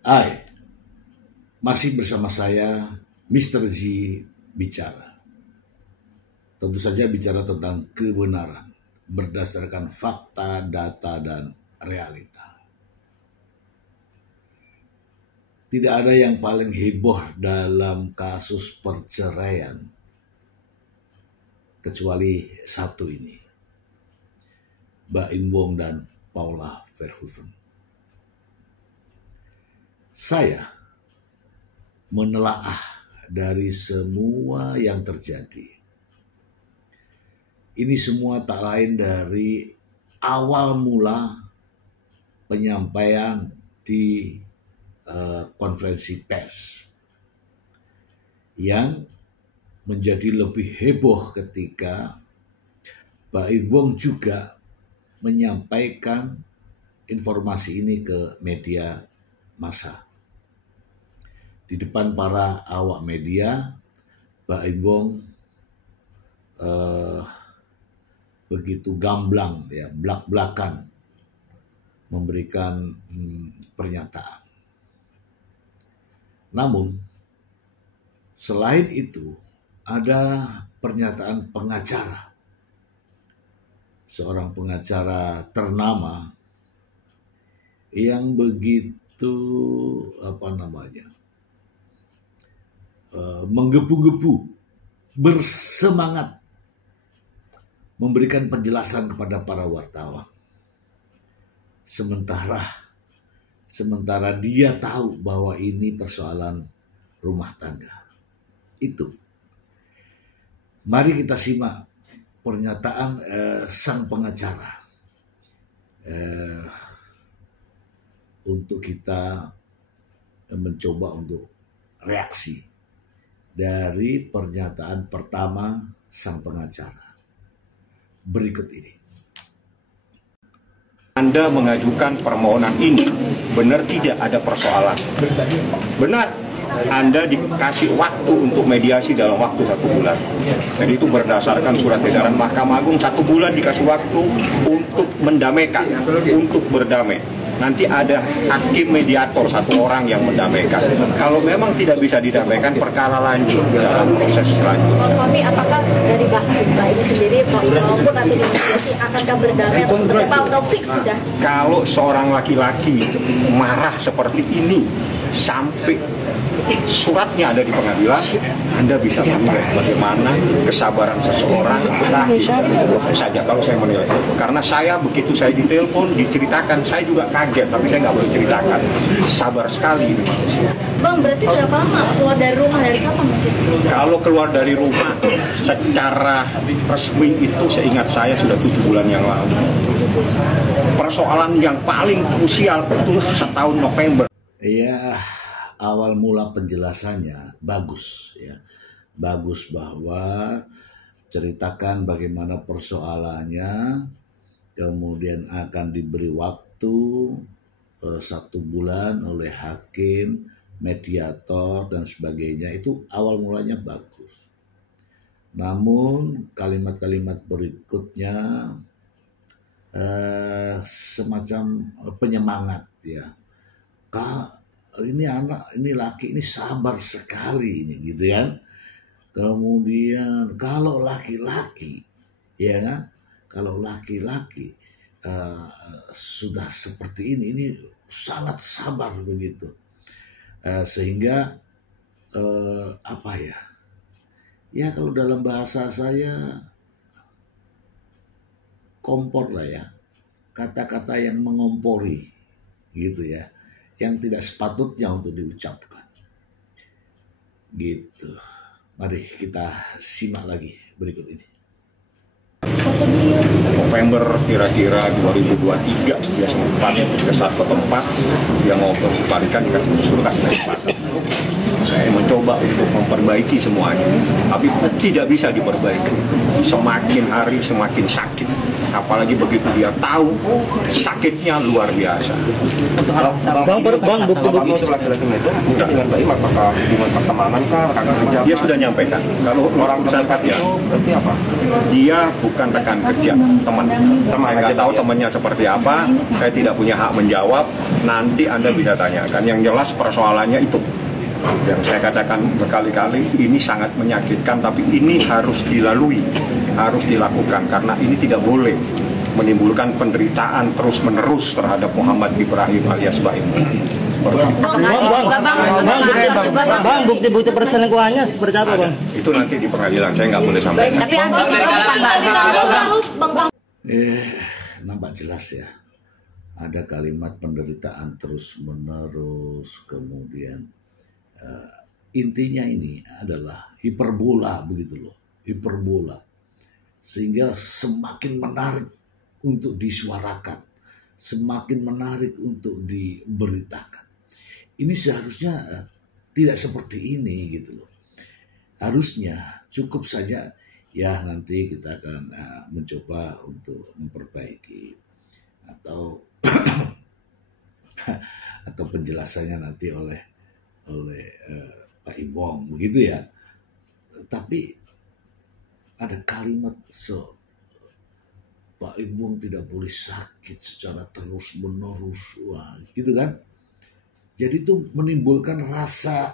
Hai, masih bersama saya Mr. G bicara. Tentu saja bicara tentang kebenaran berdasarkan fakta, data, dan realita. Tidak ada yang paling heboh dalam kasus perceraian kecuali satu ini, Baim Wong dan Paula Verhoeven. Saya menelaah dari semua yang terjadi. Ini semua tak lain dari awal mula penyampaian di konferensi pers yang menjadi lebih heboh ketika Baim Wong juga menyampaikan informasi ini ke media massa. Di depan para awak media, Baim Wong begitu gamblang, ya, blak-blakan memberikan pernyataan. Namun, selain itu, ada pernyataan pengacara. Seorang pengacara ternama yang begitu menggebu-gebu, bersemangat memberikan penjelasan kepada para wartawan. Sementara dia tahu bahwa ini persoalan rumah tangga. Itu. Mari kita simak pernyataan sang pengacara untuk kita mencoba untuk reaksi dari pernyataan pertama sang pengacara. Berikut ini. Anda mengajukan permohonan ini, benar tidak ada persoalan? Benar, Anda dikasih waktu untuk mediasi dalam waktu 1 bulan. Jadi itu berdasarkan surat edaran Mahkamah Agung, 1 bulan dikasih waktu untuk mendamaikan, untuk berdamai. Nanti ada hakim mediator 1 orang yang mendamaikan. Kalau memang tidak bisa didamaikan, perkara lanjut dalam proses selanjutnya. Tapi apakah dari Mbak ini sendiri maupun nanti di mediasi akankah berdamai atau seperti apa, atau fix sudah? Kalau seorang laki-laki marah seperti ini sampai suratnya ada di pengadilan, Anda bisa melihat bagaimana kesabaran seseorang saja kalau saya menilai. Karena saya begitu saya ditelepon, diceritakan, saya juga kaget, tapi saya nggak boleh ceritakan. Sabar sekali itu manusia. Bang, berarti berapa lama keluar dari rumah, dari kapan mungkin? Kalau keluar dari rumah secara resmi itu seingat saya sudah 7 bulan yang lalu. Persoalan yang paling krusial itu setahun November. Ya, awal mula penjelasannya bagus, ya. Bagus bahwa ceritakan bagaimana persoalannya, kemudian akan diberi waktu 1 bulan oleh hakim, mediator, dan sebagainya. Itu awal mulanya bagus. Namun kalimat-kalimat berikutnya semacam penyemangat, ya. Ini anak, ini laki, ini sabar sekali ini, gitu ya. Kemudian kalau laki-laki, ya kan, kalau laki-laki sudah seperti ini sangat sabar begitu, sehingga ya kalau dalam bahasa saya kompor lah, ya, kata-kata yang mengompori, gitu ya, yang tidak sepatutnya untuk diucapkan. Gitu. Mari kita simak lagi berikut ini. November kira-kira 2023 dia sempat ke satu tempat, dia mau kembalikan, disuruh kasih kesempatan. Saya mencoba untuk memperbaiki semuanya, tapi tidak bisa diperbaiki. Semakin hari semakin sakit. apalagi begitu dia tahu sakitnya luar biasa. Bang, bukti-bukti itu laki-laki itu sudah dengan baik, apakah hubungan pertemanan kah, rekan kerja? Dia sudah nyampaikan. Kalau orang terdekat itu berarti apa? Dia bukan rekan kerja, teman. Saya nggak tahu temannya seperti apa. Saya tidak punya hak menjawab. Nanti Anda bisa tanyakan. Yang jelas persoalannya itu. Yang saya katakan berkali-kali, ini sangat menyakitkan, tapi ini harus dilalui, harus dilakukan, karena ini tidak boleh menimbulkan penderitaan terus-menerus terhadap Muhammad Ibrahim alias Baim. Bang, bukti-bukti perselingkuhannya seperti apa, Bang? Itu nanti di pengadilan, saya nggak boleh sampaikan. Tapi Nampak jelas ya. Ada kalimat penderitaan terus-menerus, kemudian intinya ini adalah hiperbola begitu loh, hiperbola, sehingga semakin menarik untuk disuarakan, semakin menarik untuk diberitakan. Ini seharusnya tidak seperti ini gitu loh. Harusnya cukup saja ya, nanti kita akan mencoba untuk memperbaiki atau atau penjelasannya nanti oleh Pak Iwong begitu ya. Tapi ada kalimat Pak Iwong tidak boleh sakit secara terus menerus, wah gitu kan. Jadi itu menimbulkan rasa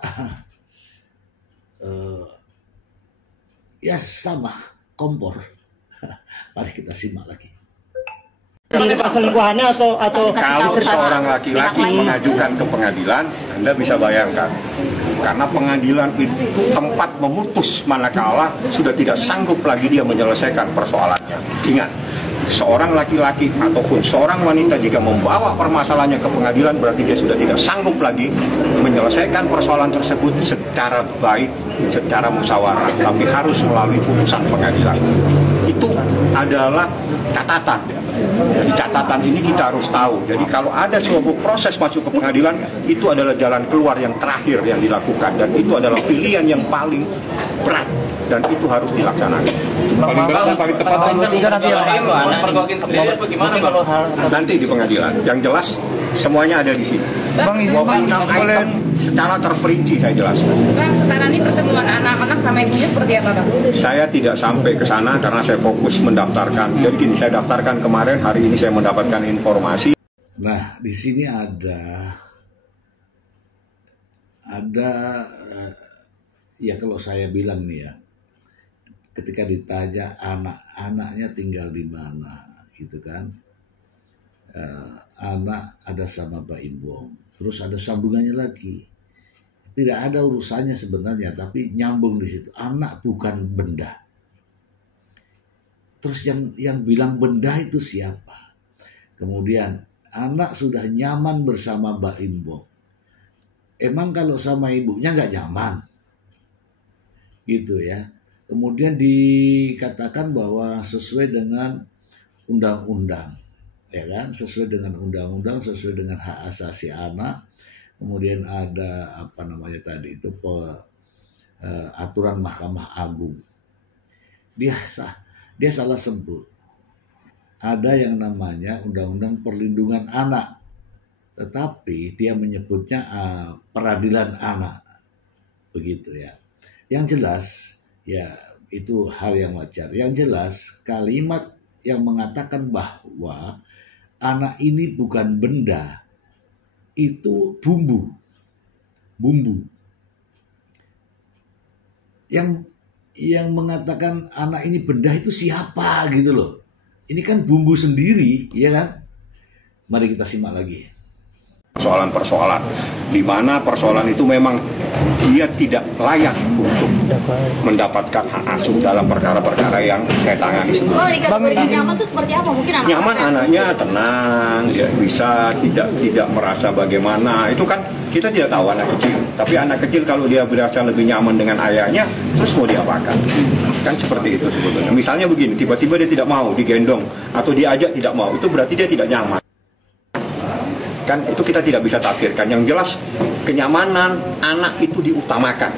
ya sama kompor. Mari kita simak lagi. Dari perselingkuhannya atau Kalau seorang laki-laki mengajukan ke pengadilan, Anda bisa bayangkan, karena pengadilan itu tempat memutus manakala sudah tidak sanggup lagi dia menyelesaikan persoalannya. Ingat, seorang laki-laki ataupun seorang wanita jika membawa permasalahannya ke pengadilan, berarti dia sudah tidak sanggup lagi menyelesaikan persoalan tersebut secara baik, secara musyawarah, tapi harus melalui putusan pengadilan. Itu adalah catatan. Jadi catatan ini kita harus tahu. Jadi kalau ada suatu proses masuk ke pengadilan, itu adalah jalan keluar yang terakhir yang dilakukan, dan itu adalah pilihan yang paling berat, dan itu harus dilaksanakan. Paling berat dan paling tepat Nanti di pengadilan. Yang jelas semuanya ada di sini. 26 item secara terperinci saya jelaskan. Bang, sekarang ini pertemuan anak-anak sama ibunya seperti apa, Bang? Saya tidak sampai ke sana karena saya fokus mendaftarkan. Jadi gini, saya daftarkan kemarin, hari ini saya mendapatkan informasi. Nah, di sini ada ya kalau saya bilang nih ya, ketika ditanya anak-anaknya tinggal di mana gitu kan, anak ada sama Pak Imbong, terus ada sambungannya lagi, tidak ada urusannya sebenarnya, tapi nyambung di situ, anak bukan benda. Terus yang bilang benda itu siapa? Kemudian anak sudah nyaman bersama Mbak Imbong, emang kalau sama ibunya nggak nyaman gitu ya. Kemudian dikatakan bahwa sesuai dengan undang-undang, ya kan, sesuai dengan undang-undang, sesuai dengan hak asasi anak. Kemudian ada apa namanya tadi itu aturan Mahkamah Agung. Dia salah sebut. Ada yang namanya Undang-Undang Perlindungan Anak, tetapi dia menyebutnya peradilan anak, begitu ya. Yang jelas ya itu hal yang wajar. Yang jelas kalimat yang mengatakan bahwa anak ini bukan benda itu bumbu. Yang mengatakan anak ini benda itu siapa gitu loh. Ini kan bumbu sendiri, ya kan? Mari kita simak lagi. Persoalan-persoalan di mana persoalan itu memang dia tidak layak untuk mendapatkan hak asuh dalam perkara-perkara yang saya tangani. Oh, dikategorikan nyaman itu seperti apa? Mungkin anak nyaman anaknya tenang, ya bisa tidak merasa bagaimana. Itu kan kita tidak tahu anak kecil. Tapi anak kecil kalau dia berasa lebih nyaman dengan ayahnya, terus mau diapakan? Kan seperti itu sebetulnya. Misalnya begini, tiba-tiba dia tidak mau digendong atau diajak tidak mau, itu berarti dia tidak nyaman. Kan itu kita tidak bisa tafsirkan. Yang jelas kenyamanan anak itu diutamakan.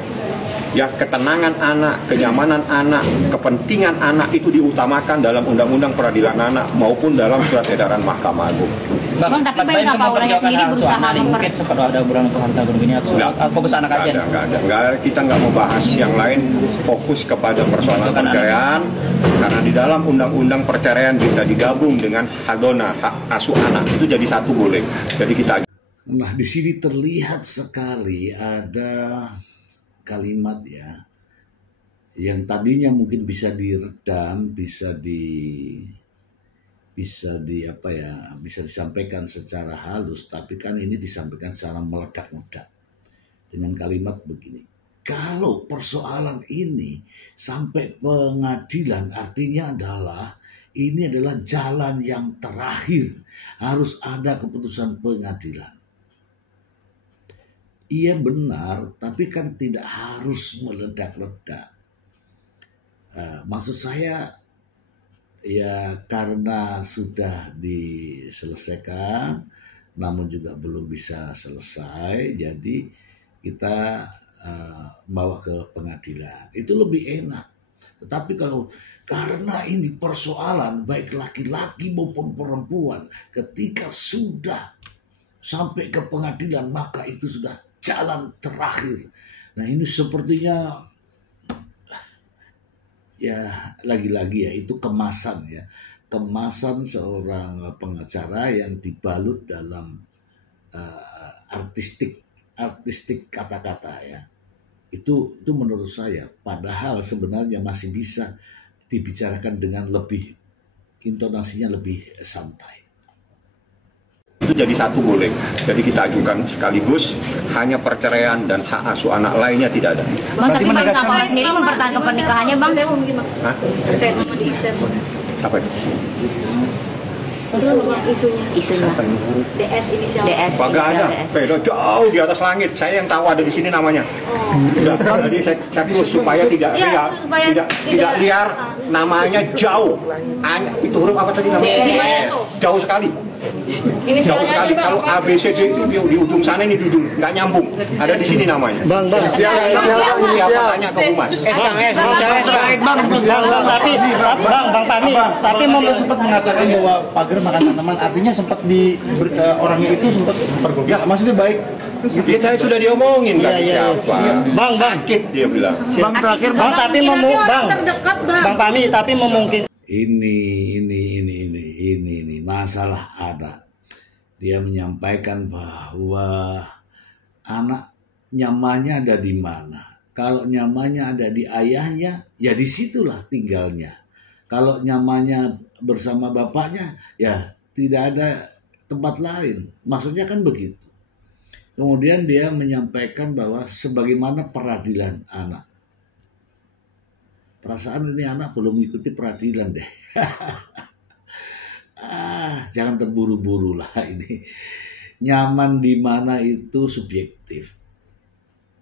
Ya, ketenangan anak, kenyamanan anak, kepentingan anak itu diutamakan dalam Undang-Undang Peradilan Anak maupun dalam Surat Edaran Mahkamah Agung. Bang, tapi Baim Kapolranya sendiri berusaha mungkin sempat ada obrolan untuk harta begini atau fokus anak aja. Nggak ada. Kita nggak mau bahas yang lain, fokus kepada persoalan perceraian, karena di dalam Undang-Undang Perceraian bisa digabung dengan hadona, hak asuh anak, itu jadi satu boleh. Jadi kita. Nah, di sini terlihat sekali ada kalimat ya yang tadinya mungkin bisa diredam, bisa disampaikan secara halus, tapi kan ini disampaikan secara meledak-ledak dengan kalimat begini. Kalau persoalan ini sampai pengadilan, artinya ini adalah jalan yang terakhir, harus ada keputusan pengadilan. Iya benar, tapi kan tidak harus meledak-ledak. Maksud saya ya karena sudah diselesaikan, namun juga belum bisa selesai, jadi kita bawa ke pengadilan. Itu lebih enak. Tetapi kalau karena ini persoalan baik laki-laki maupun perempuan, ketika sudah sampai ke pengadilan maka itu sudah jalan terakhir. Nah ini sepertinya ya lagi-lagi ya itu kemasan seorang pengacara yang dibalut dalam artistik kata-kata ya. Itu menurut saya, padahal sebenarnya masih bisa dibicarakan dengan lebih, intonasinya lebih santai. Itu jadi satu boleh. Jadi kita ajukan sekaligus, hanya perceraian dan hak asuh anak lainnya tidak ada. Bang, tapi Bang Kapolri sendiri mempertahankan pernikahannya, Bang? Hah? Terkait nama di Apa itu? isunya DS inisial Gak ada, beda jauh di atas langit. Saya yang tahu ada di sini namanya. Jadi saya tulis supaya tidak liar, tidak liar. Namanya jauh. Itu huruf apa tadi namanya? Jauh sekali. Jauh sekali. Kalau ABCD itu di ujung sana, ini di ujung, nggak nyambung. Ada di sini namanya. Bang. Siapa tanya ke Humas? Tapi sempat mengatakan bahwa pagar makan tanaman, artinya sempat orangnya itu sempat pergolong. Ya, maksudnya baik. Ya, saya sudah diomongin tadi siapa. Bang. Sakit dia bilang. Bang terakhir, Bang, tapi Bang Pami, tapi memungkinkan. Ini masalah ada. Dia menyampaikan bahwa anak nyamannya ada di mana. Kalau nyamannya ada di ayahnya, ya disitulah tinggalnya. Kalau nyamannya bersama bapaknya, ya tidak ada tempat lain. Maksudnya kan begitu. Kemudian dia menyampaikan bahwa sebagaimana peradilan anak. Perasaan ini anak belum mengikuti peradilan deh. Jangan terburu-buru lah ini. Nyaman di mana itu subjektif.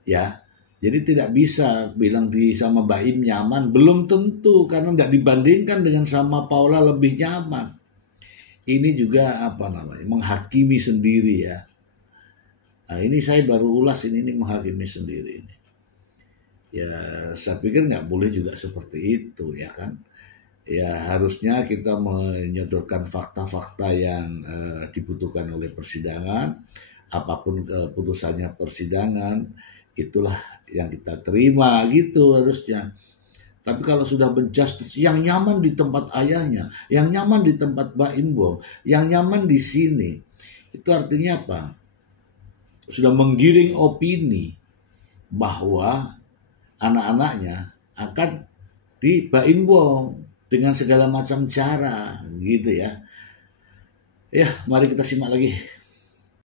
Ya. Jadi tidak bisa bilang sama Baim nyaman, belum tentu karena nggak dibandingkan dengan sama Paula lebih nyaman. Ini juga menghakimi sendiri ya. Nah, ini saya baru ulas ini menghakimi sendiri ini. Ya saya pikir nggak boleh juga seperti itu ya kan. Ya harusnya kita menyodorkan fakta-fakta yang dibutuhkan oleh persidangan. Apapun keputusannya persidangan, itulah yang kita terima gitu harusnya. Tapi kalau sudah menjustis yang nyaman di tempat ayahnya, yang nyaman di tempat Baim Bong, yang nyaman di sini, itu artinya apa? Sudah menggiring opini bahwa anak-anaknya akan di Baim Bong dengan segala macam cara gitu ya. Ya, mari kita simak lagi.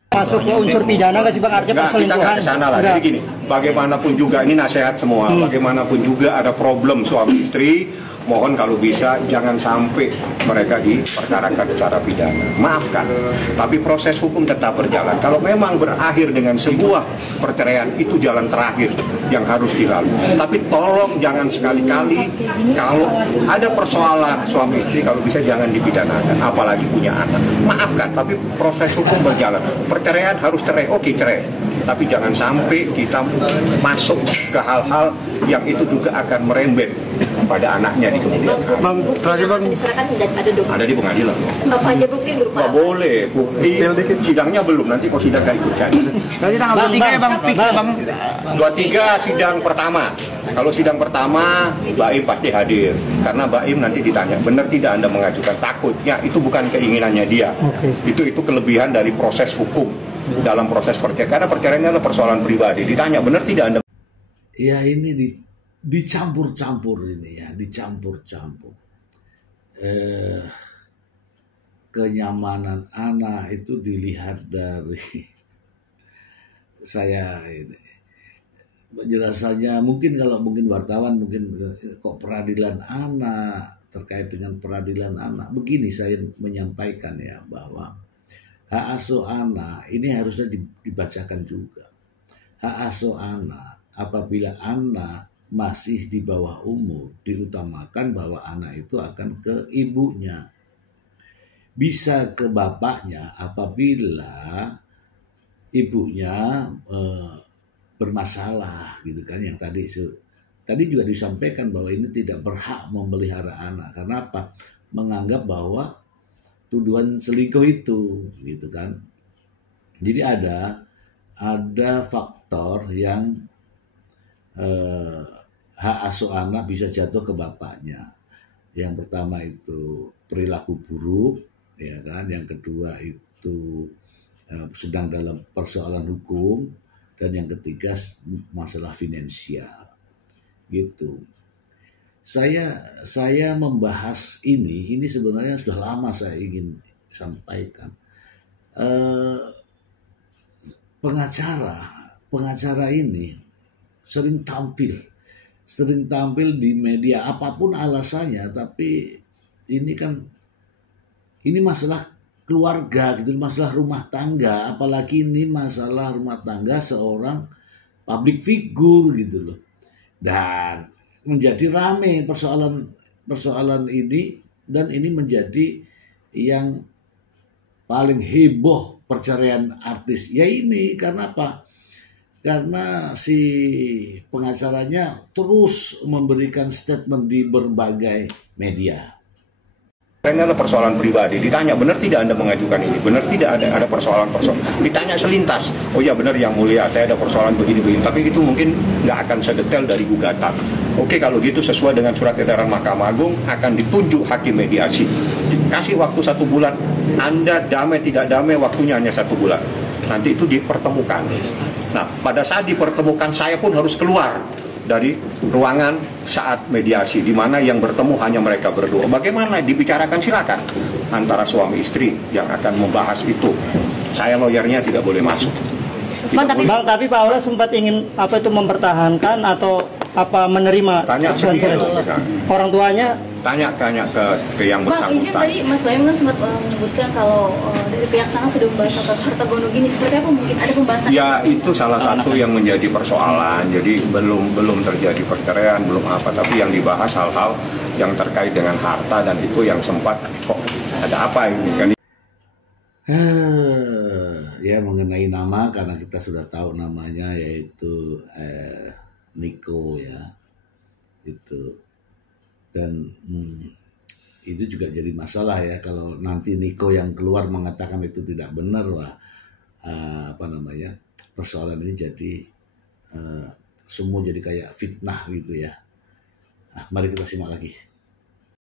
Masuk ke unsur pidana nggak sih Bang, artinya perselingkuhan? Kita nggak kesana lah. Jadi gini, bagaimanapun juga ini nasihat semua. Bagaimanapun juga ada problem suami istri, mohon kalau bisa jangan sampai mereka diperkarakan secara pidana. Maafkan, tapi proses hukum tetap berjalan. Kalau memang berakhir dengan sebuah perceraian, itu jalan terakhir yang harus dilalui. Tapi tolong jangan sekali-kali kalau ada persoalan suami istri, kalau bisa jangan dipidanakan, apalagi punya anak. Maafkan, tapi proses hukum berjalan. Perceraian harus cerai, oke cerai. tapi jangan sampai kita masuk ke hal-hal yang itu juga akan merembet pada anaknya di kemudian hari. Bang, terakhir Bang, diserahkan dan ada dokumen. Ada di pengadilan. Apa aja bukti berupa? Nggak boleh, bukti sidangnya belum, nanti kok sidang nggak ikut jadi. Nanti tanggal 23 ya Bang, fix ya Bang. 23 sidang pertama. Kalau sidang pertama, Baim pasti hadir. Karena Baim nanti ditanya, benar tidak Anda mengajukan? Takutnya itu bukan keinginannya dia. Itu kelebihan dari proses hukum dalam proses perceraian. Karena perceraian adalah persoalan pribadi. Ditanya, benar tidak Anda? Ya ini dicampur-campur ini ya, dicampur-campur. Kenyamanan anak itu dilihat dari saya ini. Penjelasannya mungkin kalau wartawan mungkin kok peradilan anak, terkait dengan peradilan anak, begini saya menyampaikan ya, bahwa hak asuh anak ini harusnya dibacakan juga. Hak asuh anak apabila anak masih di bawah umur, diutamakan bahwa anak itu akan ke ibunya, bisa ke bapaknya apabila ibunya bermasalah gitu kan. Yang tadi juga disampaikan bahwa ini tidak berhak memelihara anak. Karena apa? Menganggap bahwa tuduhan selingkuh itu gitu kan. Jadi ada faktor yang hak asuh anak bisa jatuh ke bapaknya. Yang pertama itu perilaku buruk ya kan. Yang kedua itu sedang dalam persoalan hukum. Dan yang ketiga masalah finansial gitu. Saya membahas ini sebenarnya sudah lama saya ingin sampaikan. Pengacara ini sering tampil di media apapun alasannya, tapi ini masalah keluarga gitu, masalah rumah tangga, apalagi ini masalah rumah tangga seorang public figure gitu loh. Dan menjadi ramai persoalan ini, dan ini menjadi yang paling heboh perceraian artis. Ya ini karena apa? Karena si pengacaranya terus memberikan statement di berbagai media. Ini adalah persoalan pribadi. Ditanya, benar tidak Anda mengajukan ini? Benar tidak ada persoalan. Ditanya selintas, oh ya benar yang mulia, saya ada persoalan begini-begini. Tapi itu mungkin nggak akan sedetail dari gugatan. Oke, kalau gitu sesuai dengan surat edaran Mahkamah Agung akan ditunjuk hakim mediasi. Kasih waktu 1 bulan. Anda damai tidak damai, waktunya hanya 1 bulan. Nanti itu dipertemukan. Nah, pada saat dipertemukan saya pun harus keluar dari ruangan saat mediasi, di mana yang bertemu hanya mereka berdua. Bagaimana dibicarakan, silakan antara suami istri yang akan membahas itu. Saya lawyernya tidak boleh masuk. Tapi Pak Aula sempat ingin mempertahankan atau menerima tanya orang tuanya. Tanya ke yang bersangkutan. Bang, izin tadi Mas Baim kan sempat menyebutkan kalau dari pihak sana sudah membahas harta gono gini. Seperti apa mungkin ada pembahasan? Ya itu salah satu yang menjadi persoalan. Jadi belum terjadi perceraian, belum apa. Tapi yang dibahas hal-hal yang terkait dengan harta, dan itu yang sempat kok ada apa ini kan? Ya mengenai nama, karena kita sudah tahu namanya, yaitu Niko ya itu. Dan itu juga jadi masalah ya kalau nanti Niko yang keluar mengatakan itu tidak benar. Wah, persoalan ini jadi semua jadi kayak fitnah gitu ya. Nah, mari kita simak lagi.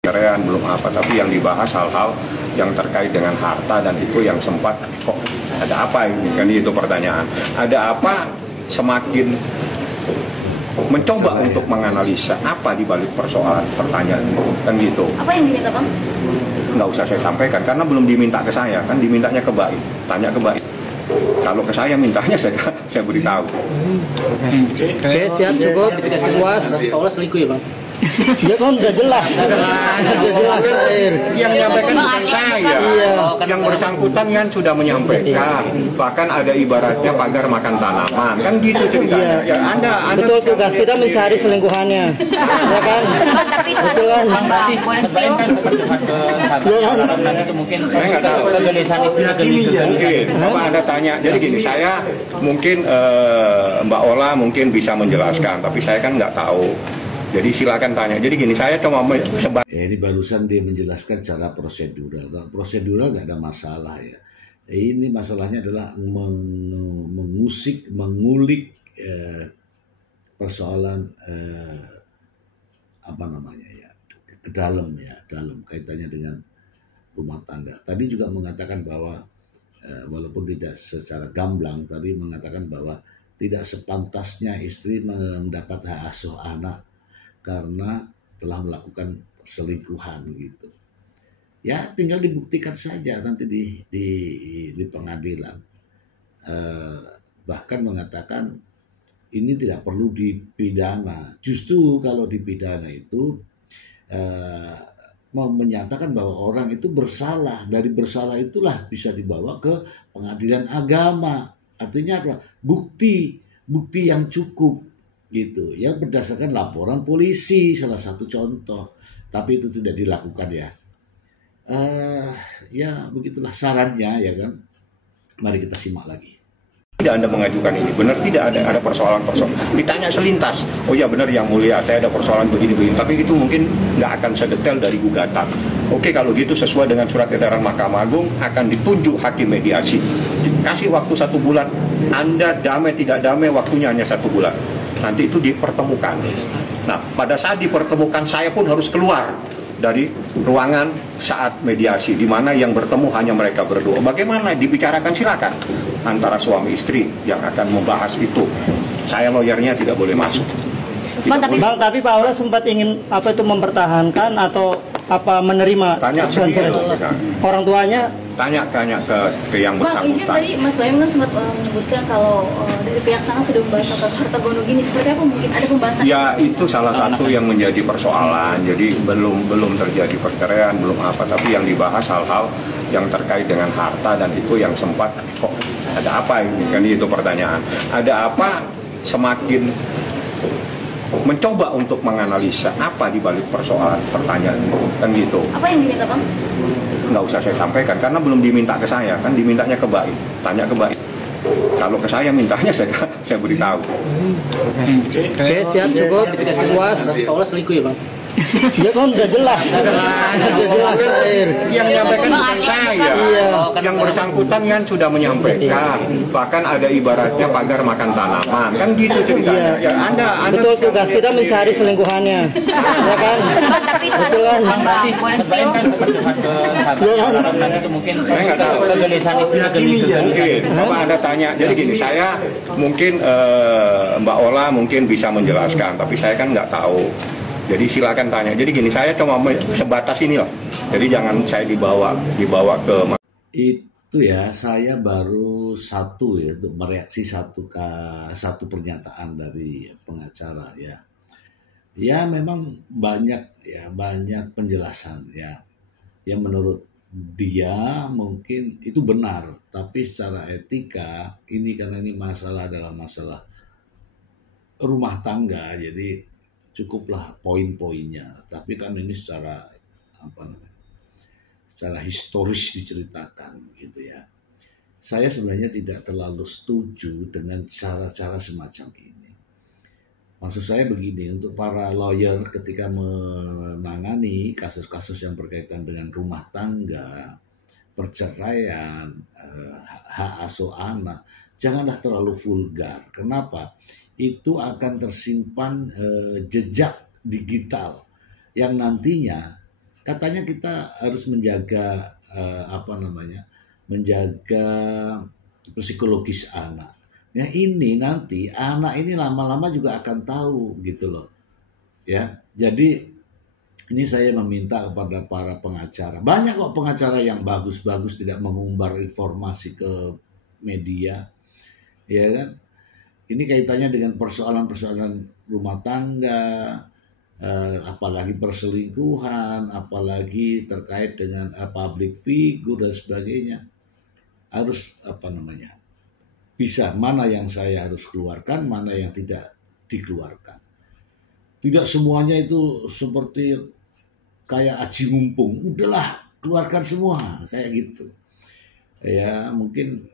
Perceraian belum apa, tapi yang dibahas hal-hal yang terkait dengan harta, dan itu yang sempat kok ada apa ini kan, itu pertanyaan. Ada apa? Semakin mencoba untuk menganalisa apa di balik persoalan pertanyaan itu kan gitu. Apa yang diminta Bang? Nggak usah saya sampaikan karena belum diminta ke saya, kan dimintanya ke Baim. Tanya ke Baim. Kalau ke saya mintanya saya beritahu. Oke, siap, cukup. Puas. Paula selingkuh ya Bang? Ya kan udah jelas. Udah jelas air. Yang menyampaikan bukan saya. Iya. Yang bersangkutan kan sudah menyampaikan. Bahkan ada ibaratnya pagar makan tanaman. Kan gitu ceritanya. Iya. Ya Anda Betul, tugas kita mencari selingkuhannya. Ya kan? Bang, tapi itu ada Betul kan? urusan, Bang. Boleh spill? itu mungkin saya nggak tahu. kegelisahan itu Mungkin. Apa Anda tanya? Jadi gini, saya mungkin Mbak Ola mungkin bisa menjelaskan, tapi saya kan nggak tahu. Jadi silakan tanya. Jadi gini, saya cuma Ya, ini barusan dia menjelaskan cara prosedural. Kalau prosedural nggak ada masalah ya. Ini masalahnya adalah mengulik persoalan apa namanya ya, ke dalam kaitannya dengan rumah tangga. Tadi juga mengatakan bahwa walaupun tidak secara gamblang, tadi mengatakan bahwa tidak sepantasnya istri mendapat hak asuh anak karena telah melakukan perselingkuhan gitu. Ya tinggal dibuktikan saja nanti di pengadilan. Bahkan mengatakan ini tidak perlu dipidana. Justru kalau dipidana itu menyatakan bahwa orang itu bersalah. Dari bersalah itulah bisa dibawa ke pengadilan agama. Artinya apa? Bukti yang cukup gitu ya, berdasarkan laporan polisi, salah satu contoh. Tapi itu tidak dilakukan ya. Ya begitulah sarannya ya kan. Mari kita simak lagi. tidak Anda mengajukan ini, benar tidak ada persoalan-persoalan. Ditanya selintas, oh ya benar yang mulia, saya ada persoalan begini-begini, tapi itu mungkin nggak akan sedetail dari gugatan. Oke, kalau gitu sesuai dengan surat edaran Mahkamah Agung akan ditunjuk hakim mediasi. Dikasih waktu 1 bulan, Anda damai tidak damai waktunya hanya 1 bulan. Nanti itu dipertemukan. Nah, pada saat dipertemukan saya pun harus keluar dari ruangan saat mediasi, di mana yang bertemu hanya mereka berdua. Bagaimana dibicarakan silakan antara suami istri yang akan membahas itu. Saya lawyernya tidak boleh masuk. Bang, Tapi Pak Aula sempat ingin mempertahankan atau menerima Tanya keputusan ke orang tuanya. Tanya ke yang Bang, izin bersangkutan. tadi Mas Baim kan sempat menyebutkan kalau dari pihak sana sudah membahas tentang harta gono gini. Seperti apa mungkin ada pembahasan? Ya itu salah satu yang menjadi persoalan. Jadi belum terjadi perceraian, belum apa. Tapi yang dibahas hal-hal yang terkait dengan harta, dan itu yang sempat kok ada apa ini, kan itu pertanyaan. Ada apa, semakin mencoba untuk menganalisa apa di balik persoalan pertanyaan itu, kan gitu. Apa yang diminta Bang? Nggak usah saya sampaikan karena belum diminta ke saya, kan dimintanya ke Baik, tanya ke Baik. Kalau ke saya mintanya saya beritahu. Oke, siap, cukup, puas. Pak Aula selingkuh ya Bang? Ya kan udah jelas. Udah jelas air. Yang menyampaikan bukan saya. Iya. Yang bersangkutan kan sudah menyampaikan. Bahkan ada ibaratnya pagar makan tanaman, kan gitu ceritanya. Ya Anda Betul, tugas kita mencari selingkuhannya. Ya kan? Bang, tapi itu ada Betul kan? urusan, Bang. Boleh spill? Itu mungkin saya nggak tahu. kegelisahan itu Mungkin. Apa Anda tanya? Jadi gini, saya mungkin Mbak Ola mungkin bisa menjelaskan, tapi saya kan nggak tahu. Jadi silakan tanya. Jadi gini, saya cuma sebatas inilah. Jadi jangan saya dibawa ke. Itu ya, saya baru satu ya untuk mereaksi satu pernyataan dari pengacara ya. Ya memang banyak penjelasan ya. Yang menurut dia mungkin itu benar, tapi secara etika ini karena ini adalah masalah rumah tangga, jadi cukuplah poin-poinnya. Tapi kan ini secara historis diceritakan gitu ya. Saya sebenarnya tidak terlalu setuju dengan cara-cara semacam ini. Maksud saya begini, untuk para lawyer ketika menangani kasus-kasus yang berkaitan dengan rumah tangga, perceraian, hak asuh anak, janganlah terlalu vulgar. Kenapa? Itu akan tersimpan jejak digital yang nantinya katanya kita harus menjaga menjaga psikologis anak. Ya ini nanti anak ini lama-lama juga akan tahu gitu loh. Ya. Jadi ini saya meminta kepada para pengacara. Banyak kok pengacara yang bagus-bagus tidak mengumbar informasi ke media. Ya kan? Ini kaitannya dengan persoalan-persoalan rumah tangga, apalagi perselingkuhan, apalagi terkait dengan public figure dan sebagainya. Harus bisa mana yang saya harus keluarkan, mana yang tidak dikeluarkan. Tidak semuanya itu seperti kayak aji mumpung, udahlah keluarkan semua kayak gitu. Ya mungkin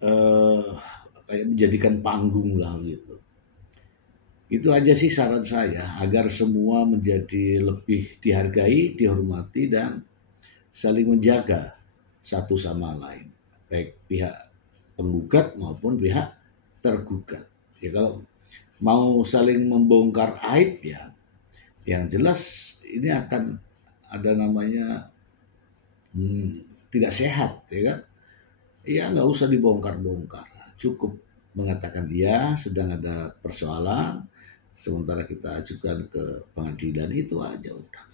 kayak menjadikan panggung lah gitu. Itu aja sih saran saya, agar semua menjadi lebih dihargai, dihormati, dan saling menjaga satu sama lain, baik pihak penggugat maupun pihak tergugat. Ya kalau mau saling membongkar aib, ya yang jelas ini akan ada namanya tidak sehat, ya kan? Ya nggak usah dibongkar-bongkar, cukup mengatakan ya sedang ada persoalan, sementara kita ajukan ke pengadilan, itu aja udah.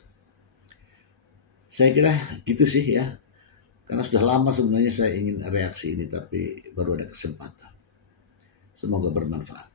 Saya kira gitu sih ya, karena sudah lama sebenarnya saya ingin reaksi ini, tapi baru ada kesempatan. Semoga bermanfaat.